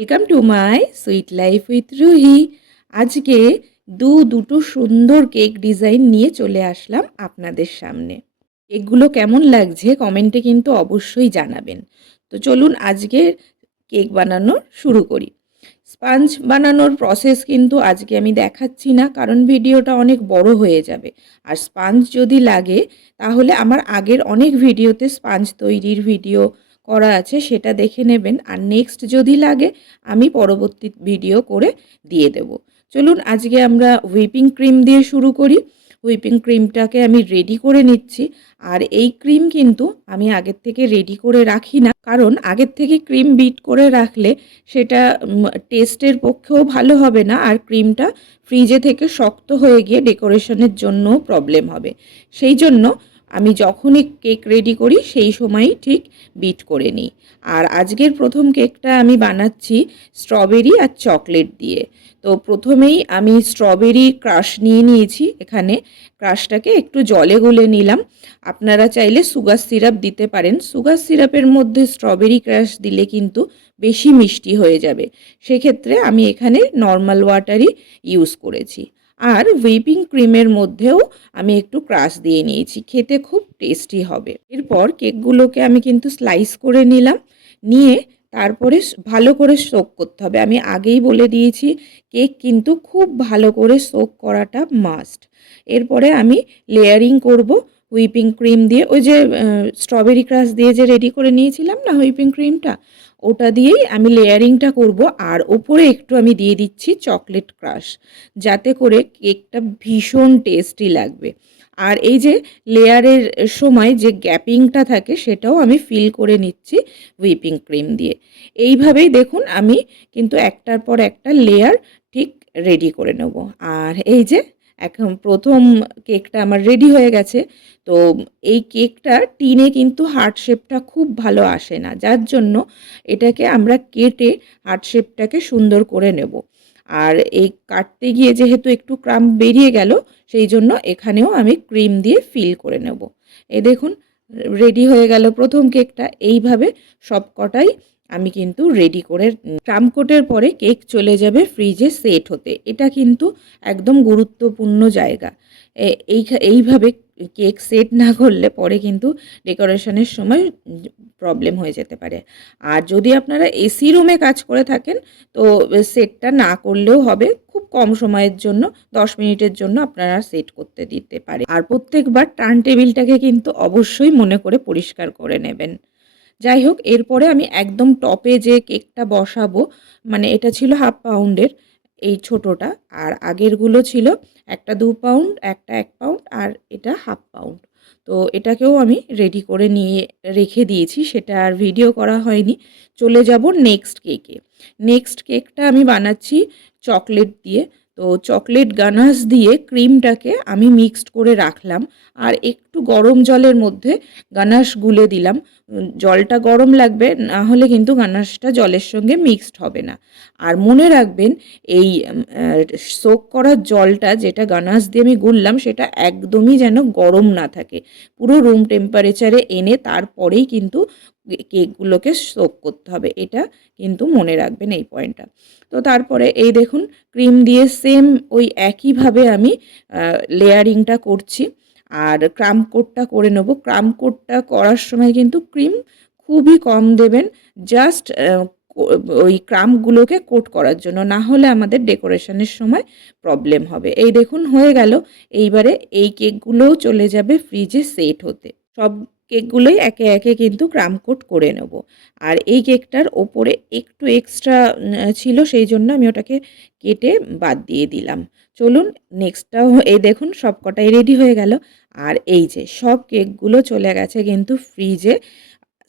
Welcome to my sweet life with Ruhi. আজকে দুটো সুন্দর কেক ডিজাইন নিয়ে চলে আসলাম আপনাদের সামনে। কেকগুলো কেমন লাগছে কমেন্টে কিন্তু অবশ্যই জানাবেন। তো চলুন আজকে কেক বানানো শুরু করি। স্পঞ্জ বানানোর প্রসেস কিন্তু আজকে আমি দেখাচ্ছি না, কারণ ভিডিওটা অনেক বড় হয়ে যাবে। আর স্পঞ্জ যদি লাগে তাহলে আমার আগের অনেক ভিডিওতে স্পঞ্জ তৈরির ভিডিও করা আছে, সেটা দেখে নেবেন। আর নেক্সট যদি লাগে আমি পরবর্তী ভিডিও করে দিয়ে দেব। চলুন আজকে আমরা হুইপিং ক্রিম দিয়ে শুরু করি। হুইপিং ক্রিমটাকে আমি রেডি করে নিচ্ছি। আর এই ক্রিম কিন্তু আমি আগের থেকে রেডি করে রাখি না, কারণ আগের থেকে ক্রিম বিট করে রাখলে সেটা টেস্টের পক্ষেও ভালো হবে না, আর ক্রিমটা ফ্রিজে থেকে শক্ত হয়ে গিয়ে ডেকোরেশনের জন্যও প্রবলেম হবে। সেই জন্য আমি যখনই কেক রেডি করি সেই সময়ই ঠিক বিট করে নিই। আর আজকের প্রথম কেকটা আমি বানাচ্ছি স্ট্রবেরি আর চকলেট দিয়ে। তো প্রথমেই আমি স্ট্রবেরি ক্রাশ নিয়ে নিয়েছি। এখানে ক্রাশটাকে একটু জলে গুলে নিলাম। আপনারা চাইলে সুগার সিরাপ দিতে পারেন। সুগার সিরাপের মধ্যে স্ট্রবেরি ক্রাশ দিলে কিন্তু বেশি মিষ্টি হয়ে যাবে। সেক্ষেত্রে আমি এখানে নর্মাল ওয়াটারই ইউজ করেছি। আর হুইপিং ক্রিমের মধ্যেও আমি একটু ক্রাশ দিয়ে নিয়েছি, খেতে খুব টেস্টি হবে। এরপর কেকগুলোকে আমি কিন্তু স্লাইস করে নিলাম, নিয়ে তারপরে ভালো করে সোক করতে হবে। আমি আগেই বলে দিয়েছি কেক কিন্তু খুব ভালো করে সোক করাটা মাস্ট। এরপরে আমি লেয়ারিং করব হুইপিং ক্রিম দিয়ে। ওই যে স্ট্রবেরি ক্রাশ দিয়ে যে রেডি করে নিয়েছিলাম না হুইপিং ক্রিমটা, ওটা দিয়েই আমি লেয়ারিংটা করব। আর ওপরে একটু আমি দিয়ে দিচ্ছি চকলেট ক্রাশ, যাতে করে কেকটা ভীষণ টেস্টি লাগবে। আর এই যে লেয়ারের সময় যে গ্যাপিংটা থাকে সেটাও আমি ফিল করে নিচ্ছি হুইপিং ক্রিম দিয়ে। এইভাবেই দেখুন আমি কিন্তু একটার পর একটা লেয়ার ঠিক রেডি করে নেব। আর এই যে এখন প্রথম কেকটা আমার রেডি হয়ে গেছে। তো এই কেকটা টিনে কিন্তু হার্ট শেপটা খুব ভালো আসে না, যার জন্য এটাকে আমরা কেটে হার্ট শেপটাকে সুন্দর করে নেব। আর এই কাটতে গিয়ে যেহেতু একটু ক্রাম্ব বেরিয়ে গেল, সেই জন্য এখানেও আমি ক্রিম দিয়ে ফিল করে নেব। এই দেখুন রেডি হয়ে গেল প্রথম কেকটা। এইভাবে সবকটাই আমি কিন্তু রেডি করে ক্রাম্ব কোটের পরে কেক চলে যাবে ফ্রিজে সেট হতে। এটা কিন্তু একদম গুরুত্বপূর্ণ জায়গা। এইভাবে কেক সেট না করলে পরে কিন্তু ডেকোরেশনের সময় প্রবলেম হয়ে যেতে পারে। আর যদি আপনারা এসি রুমে কাজ করে থাকেন তো সেটটা না করলেও হবে। খুব কম সময়ের জন্য 10 মিনিটের জন্য আপনারা সেট করতে দিতে পারে। আর প্রত্যেকবার টার্ন টেবিলটাকে কিন্তু অবশ্যই মনে করে পরিষ্কার করে নেবেন। যাই হোক, এরপরে আমি একদম টপে যে কেকটা বসাবো, মানে এটা ছিল 1/2 পাউন্ডের এই ছোটোটা, আর আগেরগুলো ছিল একটা 2 পাউন্ড, একটা 1 পাউন্ড, আর এটা 1/2 পাউন্ড। তো এটাকেও আমি রেডি করে নিয়ে রেখে দিয়েছি, সেটা আর ভিডিও করা হয়নি। চলে যাব নেক্সট কেকে। নেক্সট কেকটা আমি বানাচ্ছি চকলেট দিয়ে। তো চকলেট গানাশ দিয়ে ক্রিমটাকে আমি মিক্সড করে রাখলাম, আর একটু গরম জলের মধ্যে গানাশ গুলে দিলাম। জলটা গরম লাগবে, না হলে কিন্তু গানাশটা জলের সঙ্গে মিক্সড হবে না। আর মনে রাখবেন এই সোক করা জলটা যেটা গানাশ দিয়ে আমি গুললাম সেটা একদমই যেন গরম না থাকে। পুরো রুম টেম্পারেচারে এনে তারপরেই কিন্তু কেকগুলোকে সোক করতে হবে। এটা কিন্তু মনে রাখবেন এই পয়েন্টটা। তো তারপরে এই দেখুন ক্রিম দিয়ে সেম ওই একইভাবে আমি লেয়ারিংটা করছি। আর ক্রাম্ব কোটটা করে নেব। ক্রাম্ব কোটটা করার সময় কিন্তু ক্রিম খুবই কম দেবেন, জাস্ট ওই ক্রাম্বগুলোকে কোট করার জন্য, না হলে আমাদের ডেকোরেশনের সময় প্রবলেম হবে। এই দেখুন হয়ে গেল। এইবারে এই কেকগুলোও চলে যাবে ফ্রিজে সেট হতে। সব কেকগুলোই একে একে কিন্তু ক্রাম্ব কোট করে নেব। আর এই কেকটার ওপরে একটু এক্সট্রা ছিল, সেই জন্য আমি ওটাকে কেটে বাদ দিয়ে দিলাম। চলুন নেক্সটটাও এই দেখুন সবকটাই রেডি হয়ে গেল। আর এই যে সব কেকগুলো চলে গেছে কিন্তু ফ্রিজে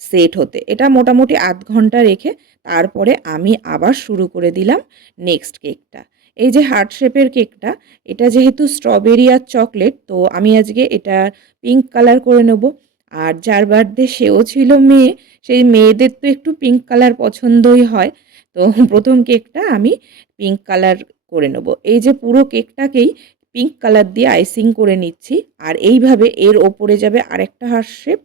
সেট হতে। এটা মোটামুটি আধ ঘন্টা রেখে তারপরে আমি আবার শুরু করে দিলাম নেক্সট কেকটা। এই যে হার্ট শেপের কেকটা, এটা যেহেতু স্ট্রবেরি আর চকলেট, তো আমি আজকে এটা পিঙ্ক কালার করে নেব। আর যার বার্থডে সেও ছিল মেয়ে, সেই মেয়েদের তো একটু পিঙ্ক কালার পছন্দই হয়। তো প্রথম কেকটা আমি পিঙ্ক কালার করে নেব। এই যে পুরো কেকটাকেই পিঙ্ক কালার দিয়ে আইসিং করে নিচ্ছি। আর এইভাবে এর ওপরে যাবে আরেকটা হার্ট শেপ,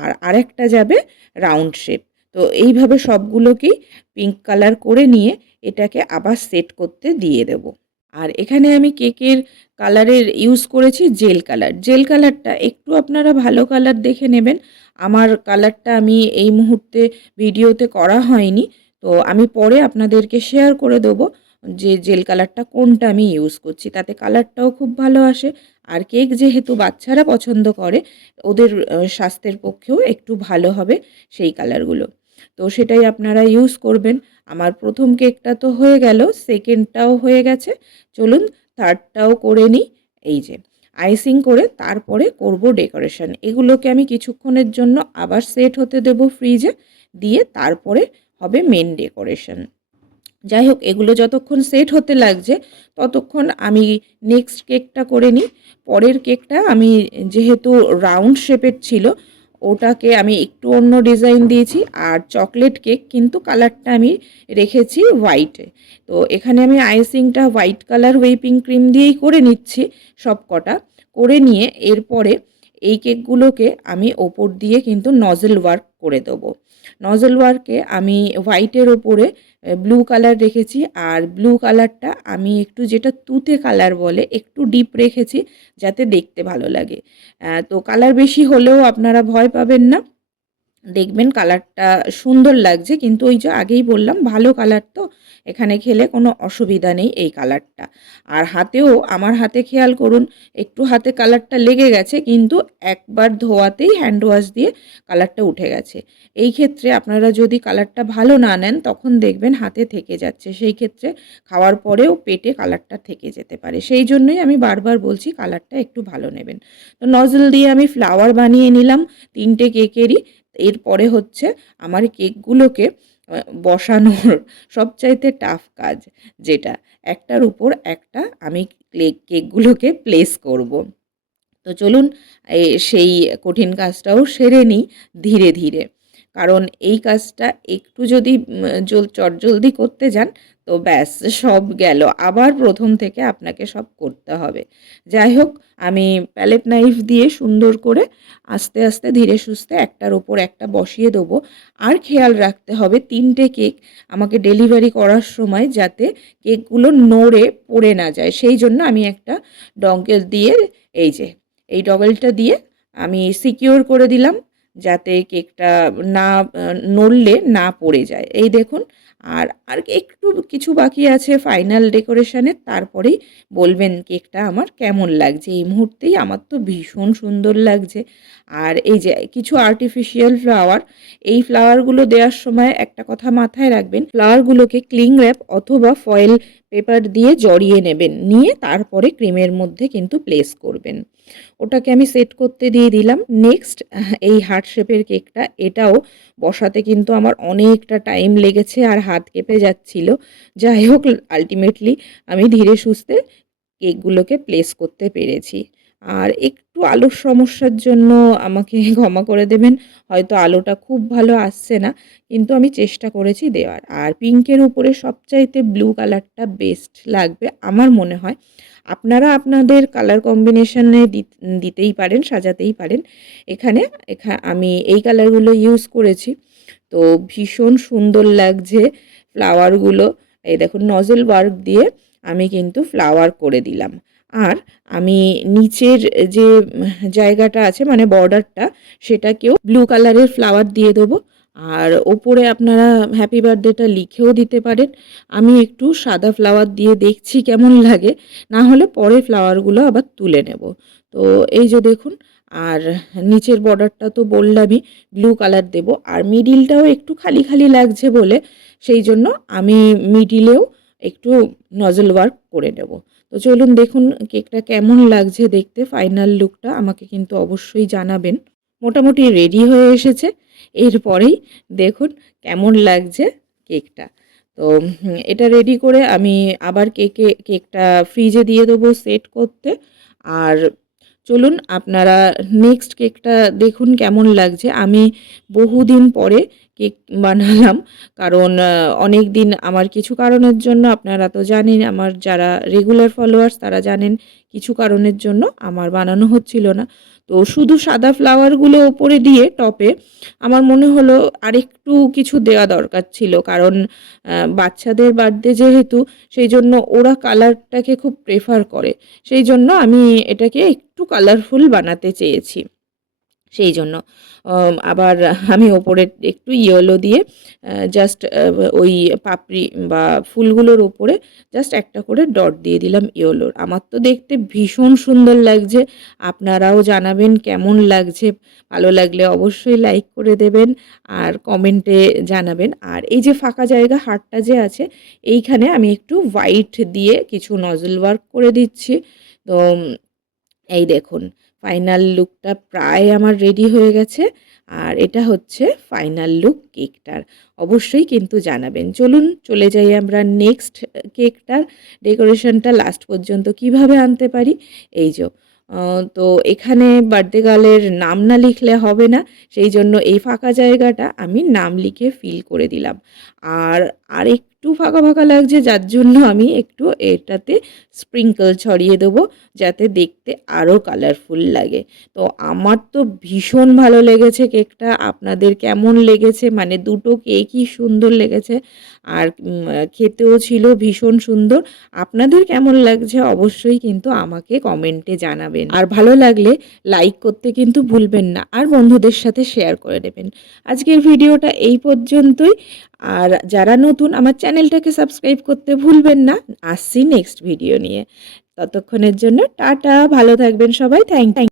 আর আরেকটা যাবে রাউন্ড শেপ। তো এইভাবে সবগুলোকেই পিঙ্ক কালার করে নিয়ে এটাকে আবার সেট করতে দিয়ে দেব। আর এখানে আমি কেকের কালারের ইউজ করেছি জেল কালার। জেল কালারটা একটু আপনারা ভালো কালার দেখে নেবেন। আমার কালারটা আমি এই মুহূর্তে ভিডিওতে করা হয়নি। তো আমি পরে আপনাদেরকে শেয়ার করে দেবো যে জেল কালারটা কোনটা আমি ইউজ করছি। তাতে কালারটাও খুব ভালো আসে। আর কেক যেহেতু বাচ্চারা পছন্দ করে, ওদের স্বাস্থ্যের পক্ষেও একটু ভালো হবে সেই কালারগুলো। তো সেটাই আপনারা ইউজ করবেন। আমার প্রথম কেকটা তো হয়ে গেল, সেকেন্ডটাও হয়ে গেছে। চলুন থার্ডটাও করে নিই। এই যে আইসিং করে তারপরে করব ডেকোরেশন। এগুলোকে আমি কিছুক্ষণের জন্য আবার সেট হতে দেব ফ্রিজে, দিয়ে তারপরে হবে মেন ডেকোরেশন। যাই হোক, এগুলো যতক্ষণ সেট হতে লাগছে ততক্ষণ আমি নেক্সট কেকটা করে নিই। পরের কেকটা আমি যেহেতু রাউন্ড শেপের ছিল, ওটাকে আমি একটু অন্য ডিজাইন দিয়েছি। আর চকলেট কেক কিন্তু কালারটা আমি রেখেছি হোয়াইটে। তো এখানে আমি আইসিংটা হোয়াইট কালার হুইপিং ক্রিম দিয়েই করে নিচ্ছি সব কটা। করে নিয়ে এরপরে এই কেকগুলোকে আমি ওপর দিয়ে কিন্তু নজেল ওয়ার্ক করে দেবো। নজেল ওয়ার্কে আমি হোয়াইটের ওপরে ব্লু কালার রেখেছি। আর ব্লু কালারটা আমি একটু, যেটা তুতে কালার বলে, একটু ডিপ রেখেছি যাতে দেখতে ভালো লাগে। তো কালার বেশি হলেও আপনারা ভয় পাবেন না, দেখবেন কালারটা সুন্দর লাগছে। কিন্তু ওই যে আগেই বললাম, ভালো কালার তো, এখানে খেলে কোনো অসুবিধা নেই এই কালারটা। আর হাতেও, আমার হাতে খেয়াল করুন, একটু হাতে কালারটা লেগে গেছে, কিন্তু একবার ধোয়াতেই হ্যান্ড ওয়াশ দিয়ে কালারটা উঠে গেছে। এই ক্ষেত্রে আপনারা যদি কালারটা ভালো না নেন তখন দেখবেন হাতে থেকে যাচ্ছে, সেই ক্ষেত্রে খাওয়ার পরেও পেটে কালারটা থেকে যেতে পারে। সেই জন্যই আমি বারবার বলছি কালারটা একটু ভালো নেবেন। তো নজল দিয়ে আমি ফ্লাওয়ার বানিয়ে নিলাম 3টে কেকেরই। এরপরে হচ্ছে আমার কেকগুলোকে বসানোর সবচাইতে টাফ কাজ, যেটা একটার উপর একটা আমি কেকগুলোকে প্লেস করব। তো চলুন সেই কঠিন কাজটাও সেরে নিই ধীরে ধীরে। কারণ এই কাজটা একটু যদি চটজলদি করতে যান তো ব্যাস সব গেল, আবার প্রথম থেকে আপনাকে সব করতে হবে। যাই হোক, আমি প্যালেট নাইফ দিয়ে সুন্দর করে আস্তে আস্তে ধীরে সুস্থে একটার ওপর একটা বসিয়ে দেবো। আর খেয়াল রাখতে হবে 3টে কেক আমাকে ডেলিভারি করার সময় যাতে কেকগুলো নড়ে পড়ে না যায়, সেই জন্য আমি একটা ডঙ্কেল দিয়ে, এই যে এই ডগলটা দিয়ে আমি সিকিউর করে দিলাম যাতে কেকটা না নড়লে না পড়ে যায়। এই দেখুন। আর একটু কিছু বাকি আছে ফাইনাল ডেকোরেশনের, তারপরেই বলবেন কেকটা আমার কেমন লাগছে। এই মুহূর্তেই আমার তো ভীষণ সুন্দর লাগছে। আর এই যে কিছু আর্টিফিশিয়াল ফ্লাওয়ার, এই ফ্লাওয়ারগুলো দেওয়ার সময় একটা কথা মাথায় রাখবেন, ফ্লাওয়ারগুলোকে ক্লিং র্যাপ অথবা ফয়েল পেপার দিয়ে জড়িয়ে নেবেন, নিয়ে তারপরে ক্রিমের মধ্যে কিন্তু প্লেস করবেন। ওটাকে আমি সেট করতে দিয়ে দিলাম। নেক্সট এই হার্ট শেপের কেকটা, এটাও বসাতে কিন্তু আমার অনেকটা টাইম লেগেছে আর হাত কেঁপে যাচ্ছিল। যাই হোক, আল্টিমেটলি আমি ধীরে সুস্থে কেকগুলোকে প্লেস করতে পেরেছি। আর একটু আলোর সমস্যার জন্য আমাকে ক্ষমা করে দেবেন, হয়তো আলোটা খুব ভালো আসছে না, কিন্তু আমি চেষ্টা করেছি দেওয়ার। আর পিঙ্কের উপরে সবচাইতে ব্লু কালারটা বেস্ট লাগবে আমার মনে হয়। আপনারা আপনাদের কালার কম্বিনেশনে দিতেই পারেন, সাজাতেই পারেন। এখানে আমি এই কালারগুলো ইউজ করেছি। তো ভীষণ সুন্দর লাগছে ফ্লাওয়ারগুলো। এই দেখুন, নজল ওয়ার্ক দিয়ে আমি কিন্তু ফ্লাওয়ার করে দিলাম। আর আমি নিচের যে জায়গাটা আছে, মানে বর্ডারটা, সেটাকেও ব্লু কালারের ফ্লাওয়ার দিয়ে দেবো। আর ওপরে আপনারা হ্যাপি বার্থডেটা লিখেও দিতে পারেন। আমি একটু সাদা ফ্লাওয়ার দিয়ে দেখছি কেমন লাগে, না হলে পরে ফ্লাওয়ারগুলো আবার তুলে নেব। তো এই যে দেখুন, আর নিচের বর্ডারটা তো বললামই ব্লু কালার দেব। আর মিডিলটাও একটু খালি খালি লাগছে বলে সেই জন্য আমি মিডিলেও একটু নজল ওয়ার্ক করে নেব। তো চলুন দেখুন কেকটা কেমন লাগছে দেখতে, ফাইনাল লুকটা আমাকে কিন্তু অবশ্যই জানাবেন। মোটামুটি রেডি হয়ে এসেছে। এরপরেই দেখুন কেমন লাগছে কেকটা। তো এটা রেডি করে আমি আবার কেকটা ফ্রিজে দিয়ে দেবো সেট করতে। আর চলুন আপনারা নেক্সট কেকটা দেখুন কেমন লাগছে। আমি বহুদিন পরে কেক বানালাম, কারণ অনেক দিন আমার কিছু কারণের জন্য, আপনারা তো জানেন, আমার যারা রেগুলার ফলোয়ার্স তারা জানেন কিছু কারণের জন্য আমার বানানো হচ্ছিল না। তো তো শুধু সাদা ফ্লাওয়ারগুলো ওপরে দিয়ে টপে আমার মনে হলো আরেকটু কিছু দেওয়া দরকার ছিল, কারণ বাচ্চাদের বার্থডে যেহেতু, সেই জন্য ওরা কালারটাকে খুব প্রেফার করে, সেই জন্য আমি এটাকে একটু কালারফুল বানাতে চেয়েছি। সেই জন্য আবার আমি ওপরে একটু ইয়েলো দিয়ে জাস্ট ওই পাপড়ি বা ফুলগুলোর ওপরে জাস্ট একটা করে ডট দিয়ে দিলাম ইয়েলোর। আমার তো দেখতে ভীষণ সুন্দর লাগছে, আপনারাও জানাবেন কেমন লাগছে। ভালো লাগলে অবশ্যই লাইক করে দেবেন আর কমেন্টে জানাবেন। আর এই যে ফাঁকা জায়গা হার্টটা যে আছে, এইখানে আমি একটু হোয়াইট দিয়ে কিছু নজল ওয়ার্ক করে দিচ্ছি। তো এই দেখুন, ফাইনাল লুকটা প্রায় আমার রেডি হয়ে গেছে, আর এটা হচ্ছে ফাইনাল লুক কেকটার। অবশ্যই কিন্তু জানাবেন। চলুন চলে যাই আমরা নেক্সট কেকটার ডেকোরেশনটা লাস্ট পর্যন্ত কিভাবে আনতে পারি। এই যে তো এখানে বার্থডে গার্লের নাম না লিখলে হবে না, সেই জন্য এই ফাঁকা জায়গাটা আমি নাম লিখে ফিল করে দিলাম। আর আরেকটু ফাঁকা ফাঁকা লাগছে, যার জন্য আমি একটু এটাতে স্প্রিঙ্কল ছড়িয়ে দেবো, যাতে দেখতে আরও কালারফুল লাগে। তো আমার তো ভীষণ ভালো লেগেছে কেকটা। আপনাদের কেমন লেগেছে? মানে দুটো কেকই সুন্দর লেগেছে, আর খেতেও ছিল ভীষণ সুন্দর। আপনাদের কেমন লাগছে অবশ্যই কিন্তু আমাকে কমেন্টে জানাবেন। আর ভালো লাগলে লাইক করতে কিন্তু ভুলবেন না, আর বন্ধুদের সাথে শেয়ার করে দেবেন। আজকের ভিডিওটা এই পর্যন্তই। আর যারা নতুন, আমার চ্যানেলটাকে সাবস্ক্রাইব করতে ভুলবেন না। আসছি নেক্সট ভিডিও নিয়ে। ততক্ষণের জন্য টাটা, ভালো থাকবেন সবাই। Thank you.